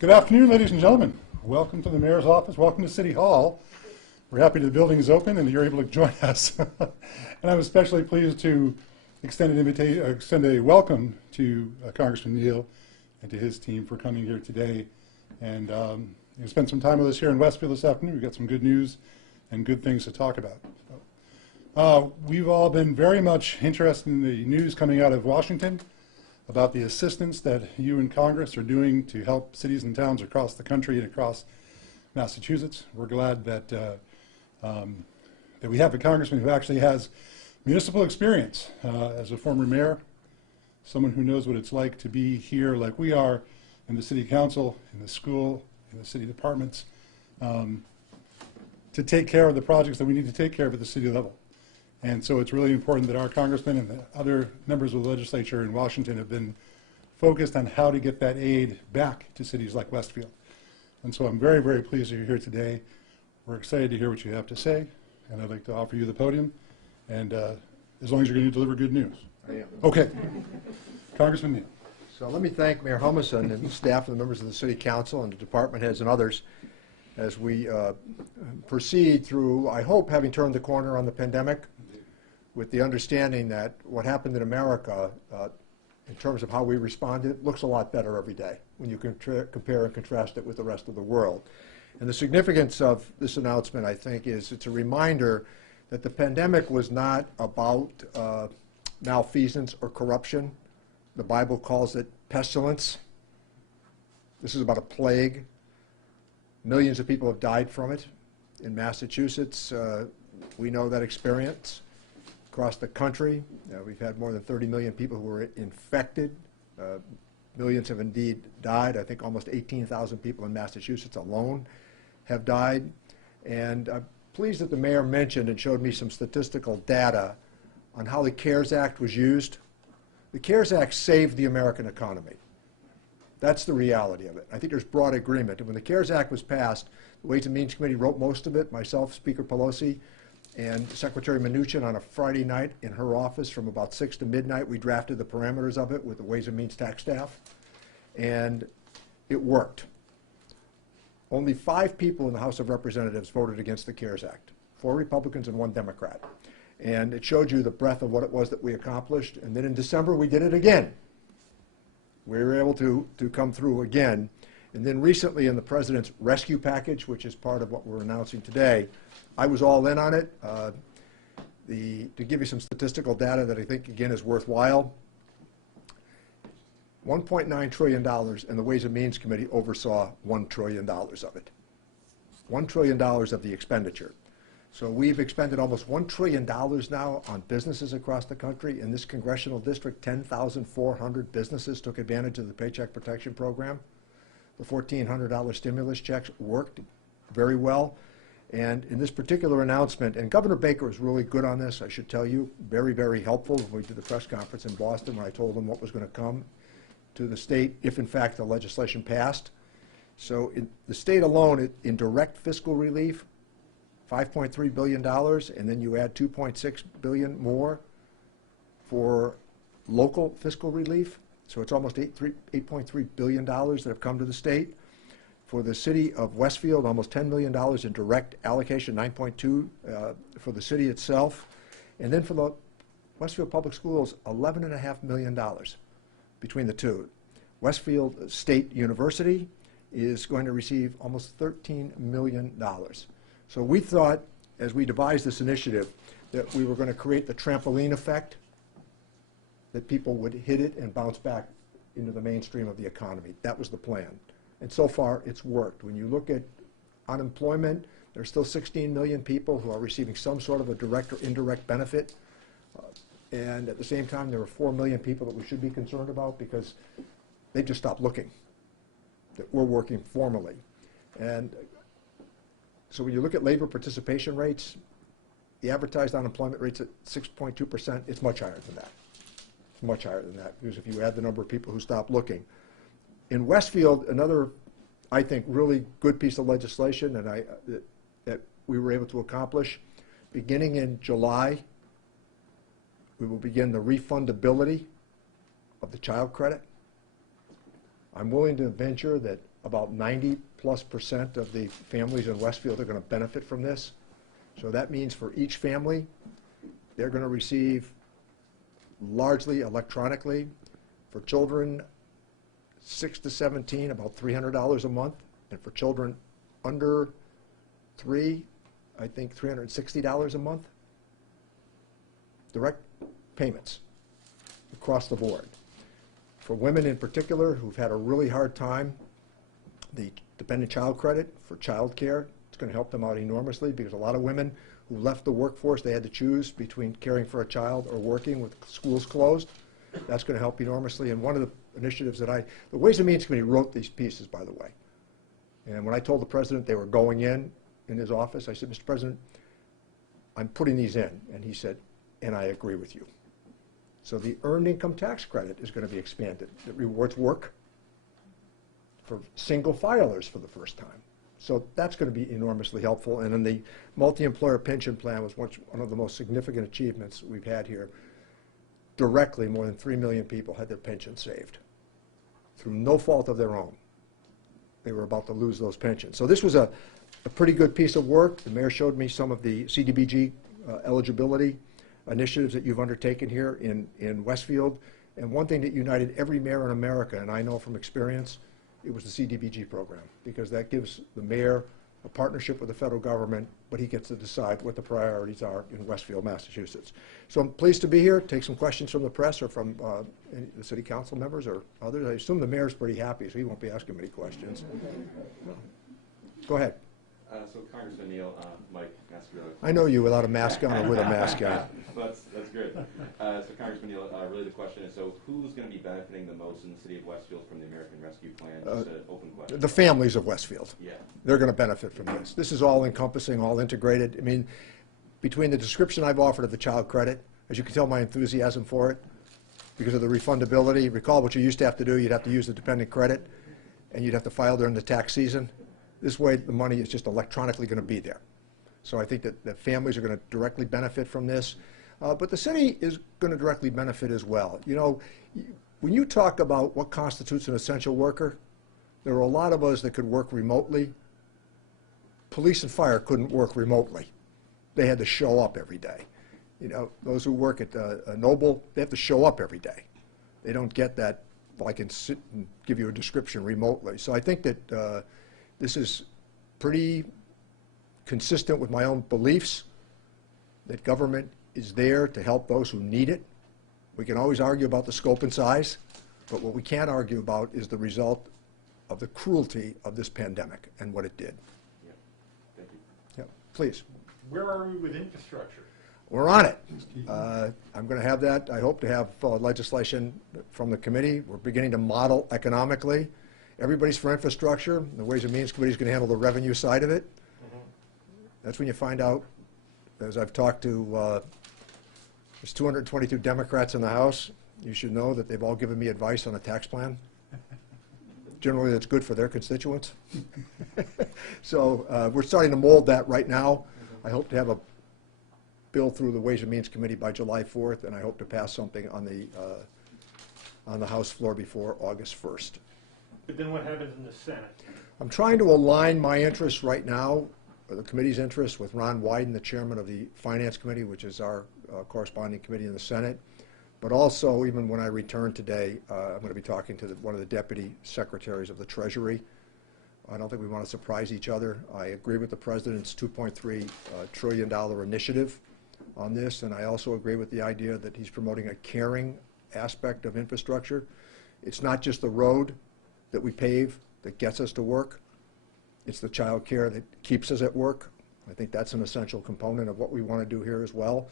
Good afternoon, ladies and gentlemen. Welcome to the Mayor's office. Welcome to City Hall. We're happy the building is open and that you're able to join us. And I'm especially pleased to extend a welcome to Congressman Neal and to his team for coming here today and spend some time with us here in Westfield this afternoon. We've got some good news and good things to talk about. We've all been very much interested in the news coming out of Washington about the assistance that you in Congress are doing to help cities and towns across the country and across Massachusetts. We're glad that that we have a congressman who actually has municipal experience as a former mayor, someone who knows what it's like to be here like we are in the city council, in the school, in the city departments, to take care of the projects that we need to take care of at the city level. And so it's really important that our congressman and the other members of the legislature in Washington have been focused on how to get that aid back to cities like Westfield. And so I'm very, very pleased that you're here today. We're excited to hear what you have to say, and I'd like to offer you the podium, and as long as you're going to deliver good news. I am. Okay. Congressman Neal. So let me thank Mayor Humason and the staff and the members of the City Council and the department heads and others as we proceed through, I hope, having turned the corner on the pandemic, with the understanding that what happened in America in terms of how we responded looks a lot better every day when you compare and contrast it with the rest of the world. And the significance of this announcement, I think, is it's a reminder that the pandemic was not about malfeasance or corruption. The Bible calls it pestilence. This is about a plague. Millions of people have died from it. In Massachusetts, we know that experience. Across the country, we've had more than 30 million people who were infected. Millions have indeed died. I think almost 18,000 people in Massachusetts alone have died. And I'm pleased that the mayor mentioned and showed me some statistical data on how the CARES Act was used. The CARES Act saved the American economy. That's the reality of it. I think there's broad agreement. And when the CARES Act was passed, the Ways and Means Committee wrote most of it, myself, Speaker Pelosi, and Secretary Mnuchin on a Friday night in her office from about 6 to midnight. We drafted the parameters of it with the Ways and Means tax staff, and it worked. Only 5 people in the House of Representatives voted against the CARES Act, 4 Republicans and 1 Democrat. And it showed you the breadth of what it was that we accomplished. And then in December, we did it again. We were able to come through again. And then recently in the President's rescue package, which is part of what we're announcing today, I was all in on it. To give you some statistical data that I think, again, is worthwhile, $1.9 trillion, and the Ways and Means Committee oversaw $1 trillion of it. $1 trillion of the expenditure. So we've expended almost $1 trillion now on businesses across the country. In this congressional district, 10,400 businesses took advantage of the Paycheck Protection Program. The $1,400 stimulus checks worked very well. And in this particular announcement, and Governor Baker was really good on this, I should tell you, very, very helpful when we did the press conference in Boston when I told him what was going to come to the state if, in fact, the legislation passed. So in the state alone, in direct fiscal relief, $5.3 billion, and then you add $2.6 billion more for local fiscal relief. So it's almost $8.3 billion that have come to the state. For the city of Westfield, almost $10 million in direct allocation, 9.2 for the city itself. And then for the Westfield Public Schools, $11.5 million between the two. Westfield State University is going to receive almost $13 million. So we thought, as we devised this initiative, that we were going to create the trampoline effect, that people would hit it and bounce back into the mainstream of the economy. That was the plan. And so far, it's worked. When you look at unemployment, there's still 16 million people who are receiving some sort of a direct or indirect benefit. And at the same time, there are 4 million people that we should be concerned about because they just stopped looking, that we're working formally. And so when you look at labor participation rates, the advertised unemployment rate's at 6.2%. It's much higher than that. It's much higher than that, because if you add the number of people who stopped looking. In Westfield, another, I think, really good piece of legislation that we were able to accomplish, beginning in July, we will begin the refundability of the child credit. I'm willing to venture that About 90+% of the families in Westfield are going to benefit from this. So that means for each family, they're going to receive largely electronically. For children 6 to 17, about $300 a month. And for children under 3, I think $360 a month. Direct payments across the board. For women in particular who've had a really hard time, the dependent child credit for child care, it's going to help them out enormously, because a lot of women who left the workforce, they had to choose between caring for a child or working with schools closed. That's going to help enormously. And one of the initiatives that the Ways and Means Committee wrote these pieces, by the way. And when I told the president they were going in his office, I said, Mr. President, I'm putting these in. And he said, and I agree with you. So the earned income tax credit is going to be expanded. It rewards work for single filers for the first time. So that's going to be enormously helpful. And then the multi-employer pension plan was one of the most significant achievements we've had here. Directly, more than 3 million people had their pension saved through no fault of their own. They were about to lose those pensions. So this was a pretty good piece of work. The mayor showed me some of the CDBG eligibility initiatives that you've undertaken here in Westfield. And one thing that united every mayor in America, and I know from experience, it was the CDBG program, because that gives the mayor a partnership with the federal government, but he gets to decide what the priorities are in Westfield, Massachusetts. So I'm pleased to be here, take some questions from the press or from the city council members or others. I assume the mayor's pretty happy, so he won't be asking many questions. Go ahead. So Congressman Neal, Mike Mascarelli. I know you without a mask on or with a mask on. That's good. So Congressman Neal, really the question is, so who's going to be benefiting the most in the city of Westfield from the American Rescue Plan? Just an open question. The families of Westfield. Yeah. They're going to benefit from this. This is all encompassing, all integrated. I mean, between the description I've offered of the child credit, as you can tell my enthusiasm for it, because of the refundability. Recall what you used to have to do, you'd have to use the dependent credit, and you'd have to file during the tax season. This way, the money is just electronically going to be there. So I think that families are going to directly benefit from this. But the city is going to directly benefit as well. You know, when you talk about what constitutes an essential worker, there are a lot of us that could work remotely. Police and fire couldn't work remotely. They had to show up every day. You know, those who work at Noble, they have to show up every day. They don't get that, well, I can sit and give you a description remotely. So I think that this is pretty consistent with my own beliefs, that government is there to help those who need it. We can always argue about the scope and size, but what we can't argue about is the result of the cruelty of this pandemic and what it did. Yeah. Thank you. Yeah, please. Where are we with infrastructure? We're on it. I'm going to have that. I hope to have legislation from the committee. We're beginning to model economically. Everybody's for infrastructure. The Ways and Means Committee is going to handle the revenue side of it. That's when you find out, as I've talked to, there's 222 Democrats in the House. You should know that they've all given me advice on a tax plan. Generally, that's good for their constituents. So we're starting to mold that right now. I hope to have a bill through the Ways and Means Committee by July 4th, and I hope to pass something on the House floor before August 1st. But then what happens in the Senate? I'm trying to align my interests right now, the committee's interests, with Ron Wyden, the chairman of the Finance Committee, which is our corresponding committee in the Senate. But also, even when I return today, I'm going to be talking to one of the deputy secretaries of the Treasury. I don't think we want to surprise each other. I agree with the president's $2.3 trillion initiative on this, and I also agree with the idea that he's promoting a caring aspect of infrastructure. It's not just the road that we pave that gets us to work. It's the child care that keeps us at work. I think that's an essential component of what we want to do here as well.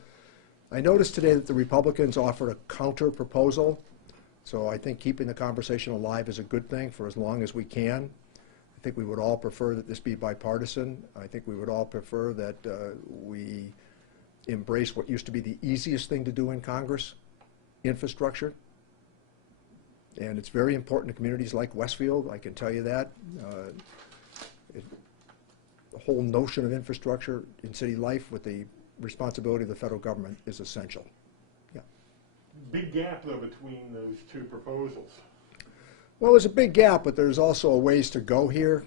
I noticed today that the Republicans offered a counter proposal, so I think keeping the conversation alive is a good thing for as long as we can. I think we would all prefer that this be bipartisan. I think we would all prefer that we embrace what used to be the easiest thing to do in Congress, infrastructure. And it's very important to communities like Westfield, I can tell you that. The whole notion of infrastructure in city life with the responsibility of the federal government is essential. Yeah. Big gap, though, between those two proposals. Well, there's a big gap, but there's also a ways to go here.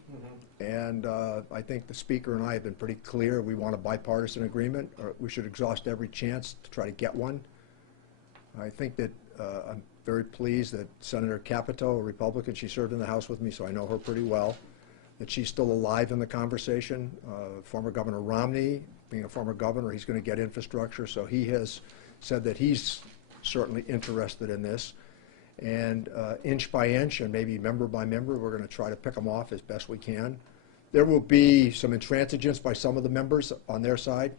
And I think the Speaker and I have been pretty clear. We want a bipartisan agreement, or we should exhaust every chance to try to get one. I think that I'm very pleased that Senator Capito, a Republican, she served in the House with me, so I know her pretty well, that she's still alive in the conversation. Former Governor Romney, being a former governor, he's going to get infrastructure, so he has said that he's certainly interested in this. And inch by inch and maybe member by member, we're going to try to pick them off as best we can. There will be some intransigence by some of the members on their side,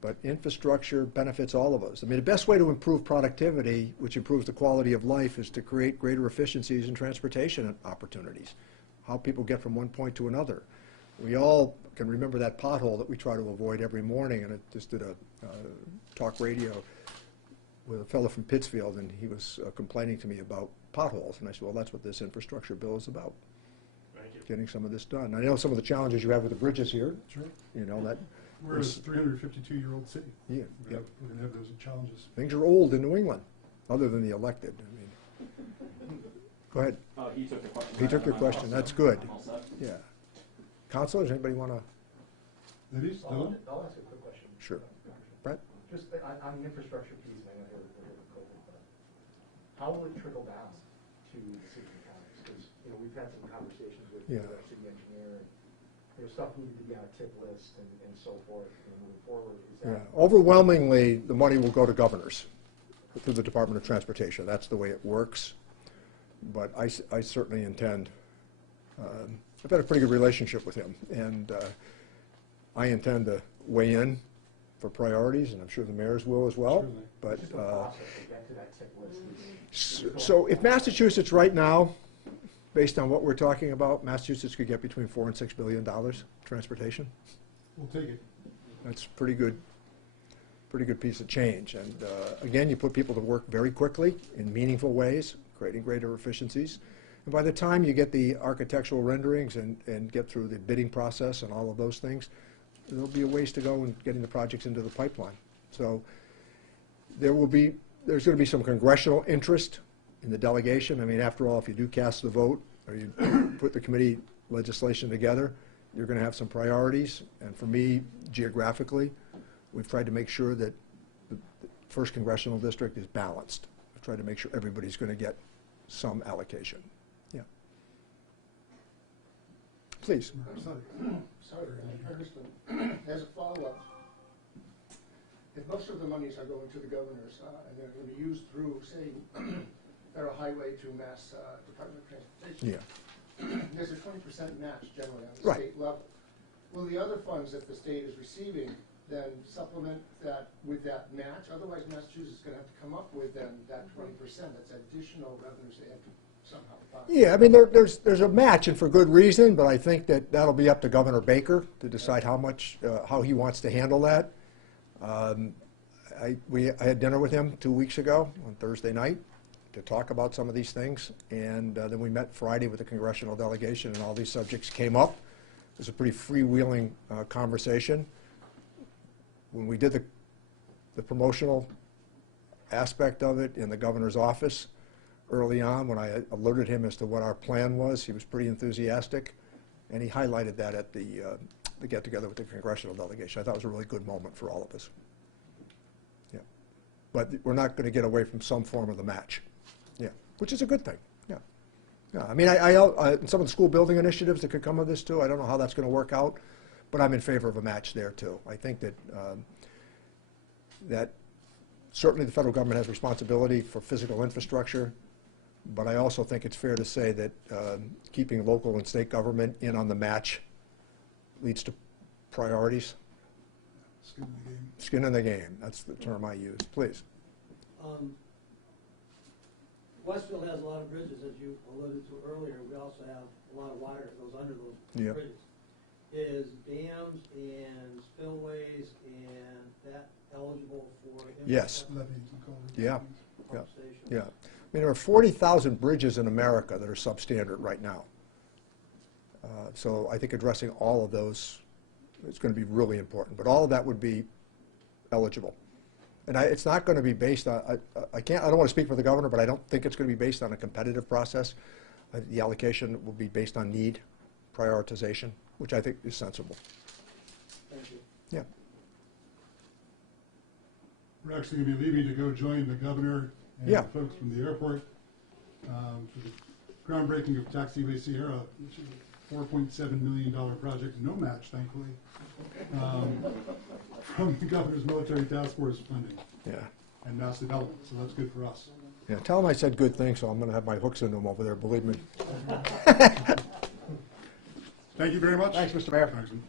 but infrastructure benefits all of us. I mean, the best way to improve productivity, which improves the quality of life, is to create greater efficiencies in transportation opportunities, how people get from one point to another. We all can remember that pothole that we try to avoid every morning, and I just did a talk radio with a fellow from Pittsfield, and he was complaining to me about potholes. And I said, well, that's what this infrastructure bill is about, Thank you. getting some of this done. I know some of the challenges you have with the bridges here. That's right. You know, that We're a 352-year-old city. yeah, We're yeah. going to have those challenges. Things are old in New England, other than the elected. I mean, go ahead. He took the question. He took your question. That's good. I'm all set. Yeah. Councilors, anybody want to? Ladies, gentlemen? I'll ask a quick question. Sure. Brett? Just on the infrastructure piece, and I know we're here with COVID, but how will it trickle down to the cities and counties? Because, you know, we've had some conversations with Yeah. our city engineer, and there's stuff needed to be on a tip list and so forth, and moving forward. Is Yeah. that, Overwhelmingly, the money will go to governors through the Department of Transportation. That's the way it works. But I certainly intend, I've had a pretty good relationship with him, and I intend to weigh in for priorities, and I'm sure the mayors will as well. Certainly. But just the process to get to that tip list? so if Massachusetts right now, based on what we're talking about, Massachusetts could get between $4 and $6 billion transportation. We'll take it. That's pretty good piece of change. And again, you put people to work very quickly in meaningful ways, creating greater efficiencies. And by the time you get the architectural renderings and get through the bidding process and all of those things, there'll be a ways to go in getting the projects into the pipeline. So there's going to be some congressional interest in the delegation. I mean, after all, if you do cast the vote or you put the committee legislation together, you're going to have some priorities. And for me, geographically, we've tried to make sure that the first congressional district is balanced. We've tried to make sure everybody's going to get some allocation. Yeah. Please. Sorry, Congressman, as a follow-up, if most of the monies are going to the governors and they're going to be used through, say, Federal Highway to Mass Department of Transportation, there's a 20% match generally on the Right. state level. Will the other funds that the state is receiving then supplement that with that match? Otherwise, Massachusetts is going to have to come up with then that 20%. That's additional revenues they have to somehow find. Yeah, I mean, there's a match, and for good reason, but I think that that'll be up to Governor Baker to decide how much, how he wants to handle that. I had dinner with him 2 weeks ago on Thursday night to talk about some of these things, and then we met Friday with the congressional delegation, and all these subjects came up. It was a pretty freewheeling conversation. When we did the promotional aspect of it in the governor's office early on, when I alerted him as to what our plan was, he was pretty enthusiastic, and he highlighted that at the get-together with the congressional delegation. I thought it was a really good moment for all of us. Yeah, but we're not going to get away from some form of the match. Yeah, which is a good thing. Yeah, yeah. I mean, some of the school building initiatives that could come of this too. I don't know how that's going to work out, but I'm in favor of a match there too. I think that that certainly the federal government has responsibility for physical infrastructure, but I also think it's fair to say that keeping local and state government in on the match leads to priorities. Skin in the game. Skin in the game, that's the term I use. Please. Westfield has a lot of bridges, as you alluded to earlier. We also have a lot of water that goes under those Yep. bridges. Is dams and spillways and that eligible for? Yes. infrastructure Levies and culverts. Yeah. pump Yeah. stations? Yeah. I mean, there are 40,000 bridges in America that are substandard right now. So I think addressing all of those is going to be really important. But all of that would be eligible. And it's not going to be based on, I don't want to speak for the governor, but I don't think it's going to be based on a competitive process. The allocation will be based on need, prioritization, which I think is sensible. Thank you. Yeah. We're actually going to be leaving to go join the governor and Yeah. the folks from the airport for the groundbreaking of Taxiway Sierra, which is a $4.7 million project, no match, thankfully, from the governor's military task force funding Yeah. and mass development, so that's good for us. Yeah. Tell them I said good things, so I'm going to have my hooks in them over there, believe me. Thank you very much. Thanks, Mr. Mayor. Congressman.